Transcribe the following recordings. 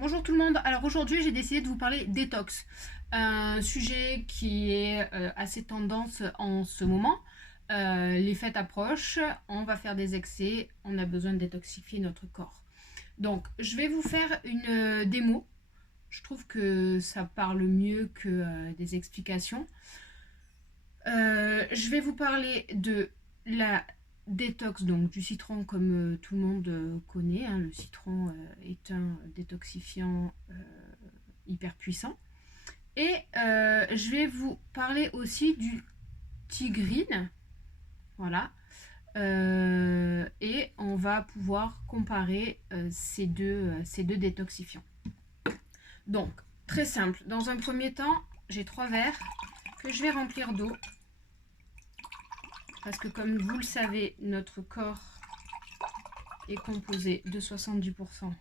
Bonjour tout le monde, alors aujourd'hui j'ai décidé de vous parler détox, un sujet qui est assez tendance en ce moment. Les fêtes approchent, on va faire des excès, on a besoin de détoxifier notre corps. Donc je vais vous faire une démo, je trouve que ça parle mieux que des explications. Je vais vous parler de la détox donc du citron comme tout le monde connaît, hein. Le citron est un détoxifiant hyper puissant. Et je vais vous parler aussi du tigrine. Voilà. Et on va pouvoir comparer ces deux détoxifiants. Donc, très simple. Dans un premier temps, j'ai 3 verres que je vais remplir d'eau. Parce que comme vous le savez, notre corps est composé de 70%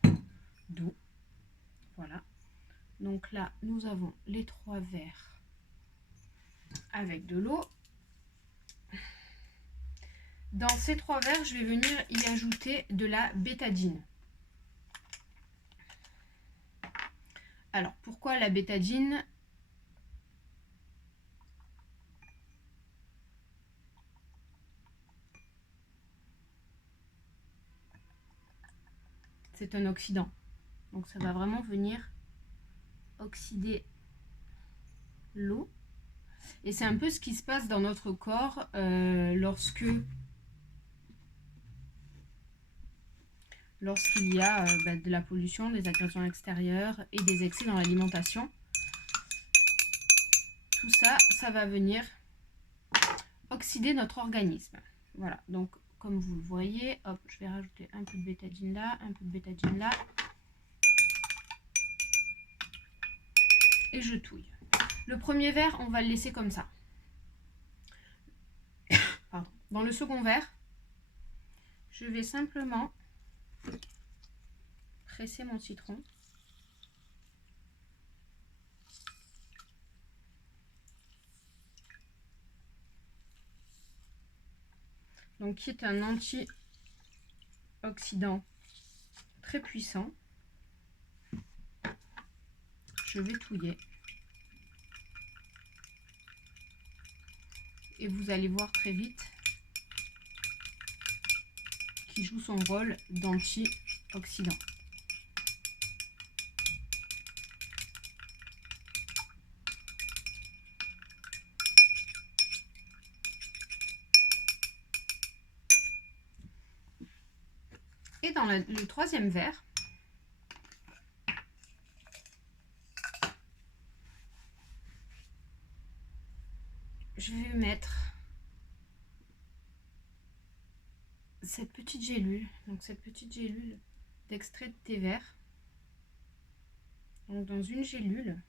d'eau. Voilà. Donc là, nous avons les 3 verres avec de l'eau. Dans ces 3 verres, je vais venir y ajouter de la bétadine. Alors, pourquoi la bétadine ? C'est un oxydant. Donc ça va vraiment venir oxyder l'eau. Et c'est un peu ce qui se passe dans notre corps lorsqu'il y a de la pollution, des agressions extérieures et des excès dans l'alimentation. Tout ça, ça va venir oxyder notre organisme. Voilà, donc comme vous le voyez, hop, je vais rajouter un peu de bétadine là, un peu de bétadine là. Et je touille. Le premier verre, on va le laisser comme ça. Pardon. Dans le second verre, je vais simplement presser mon citron. Donc, qui est un antioxydant très puissant. Je vais touiller. Et vous allez voir très vite qu'il joue son rôle d'antioxydant. Et dans le troisième verre, je vais mettre cette petite gélule, donc cette petite gélule d'extrait de thé vert. Donc dans une gélule,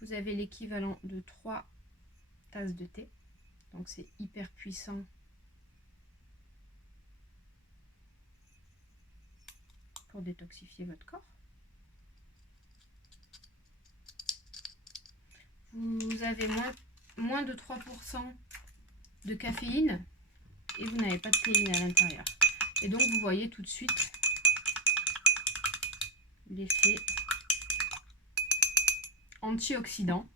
vous avez l'équivalent de 3 tasses de thé. Donc c'est hyper puissant pour détoxifier votre corps. Vous avez moins de 3% de caféine et vous n'avez pas de théine à l'intérieur. Et donc vous voyez tout de suite l'effet antioxydant.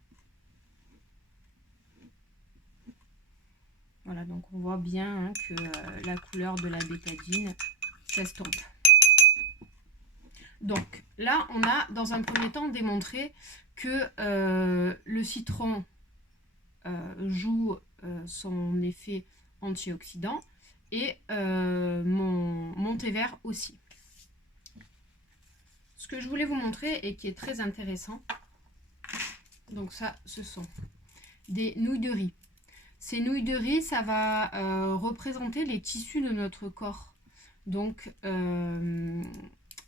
Voilà, donc on voit bien que la couleur de la bétadine s'estompe. Donc là, on a dans un premier temps démontré que le citron joue son effet antioxydant et mon thé vert aussi. Ce que je voulais vous montrer et qui est très intéressant, donc ça, ce sont des nouilles de riz. Ces nouilles de riz, ça va représenter les tissus de notre corps. Donc,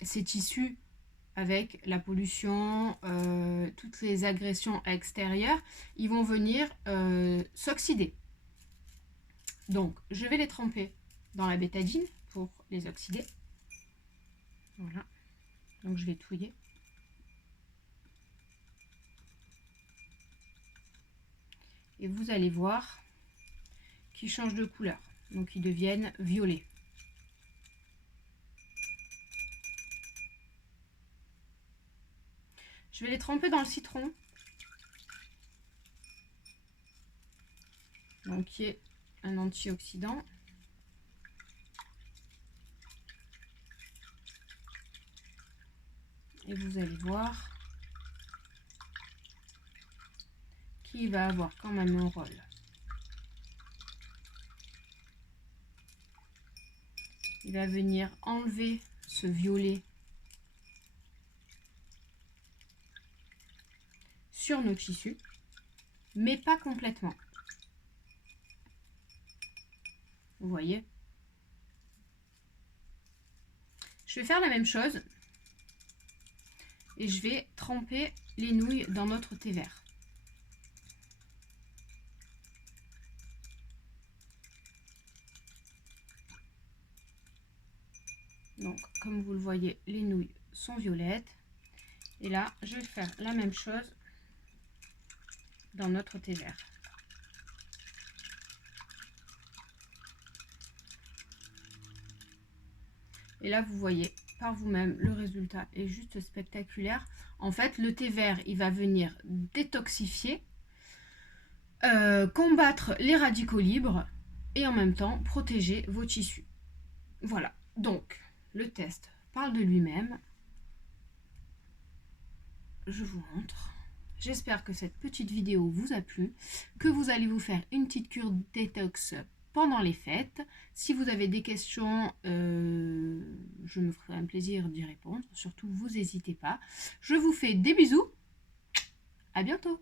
ces tissus avec la pollution, toutes les agressions extérieures, ils vont venir s'oxyder. Donc, je vais les tremper dans la bétadine pour les oxyder. Voilà. Donc, je vais touiller. Et vous allez voir qu'ils changent de couleur. Donc, ils deviennent violets. Je vais les tremper dans le citron. Donc, qui est un antioxydant. Et vous allez voir qu'il va avoir quand même un rôle. Il va venir enlever ce violet sur nos tissus, mais pas complètement. Vous voyez? Je vais faire la même chose et je vais tremper les nouilles dans notre thé vert. Donc, comme vous le voyez, les nouilles sont violettes. Et là, je vais faire la même chose dans notre thé vert. Et là, vous voyez par vous-même, le résultat est juste spectaculaire. En fait, le thé vert, il va venir détoxifier, combattre les radicaux libres et en même temps protéger vos tissus. Voilà, donc le test parle de lui-même. Je vous montre. J'espère que cette petite vidéo vous a plu, que vous allez vous faire une petite cure détox pendant les fêtes. Si vous avez des questions, je me ferai un plaisir d'y répondre. Surtout, vous n'hésitez pas. Je vous fais des bisous. À bientôt.